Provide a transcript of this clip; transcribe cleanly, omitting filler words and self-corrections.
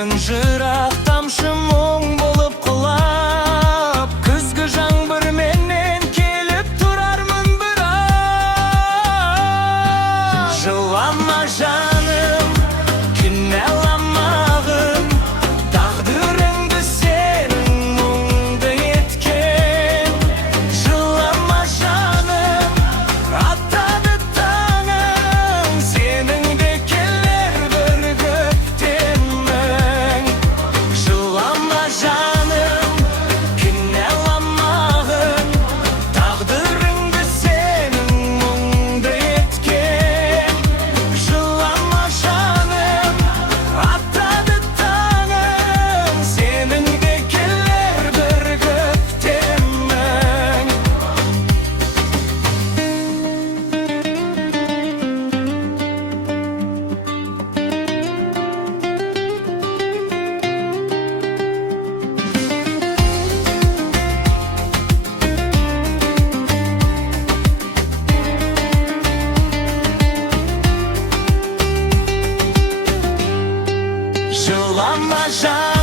Келермін жырақ тамшы мұң болып құлап, күзгі жаңбыр менен келіп тұрармын бірақ. Жылама жаным, кінәламағын, тағдырыңды сенің мұңды еткен. Жылама жаным, аттады таңың, сенің де келер бір көктем мың. Жылама жаным, кінәламағын, тағдырыңды сенің мұңды еткен. Жылама жаным, аттады таңың, сенің де келер бір көктем мың. Жылама жаным,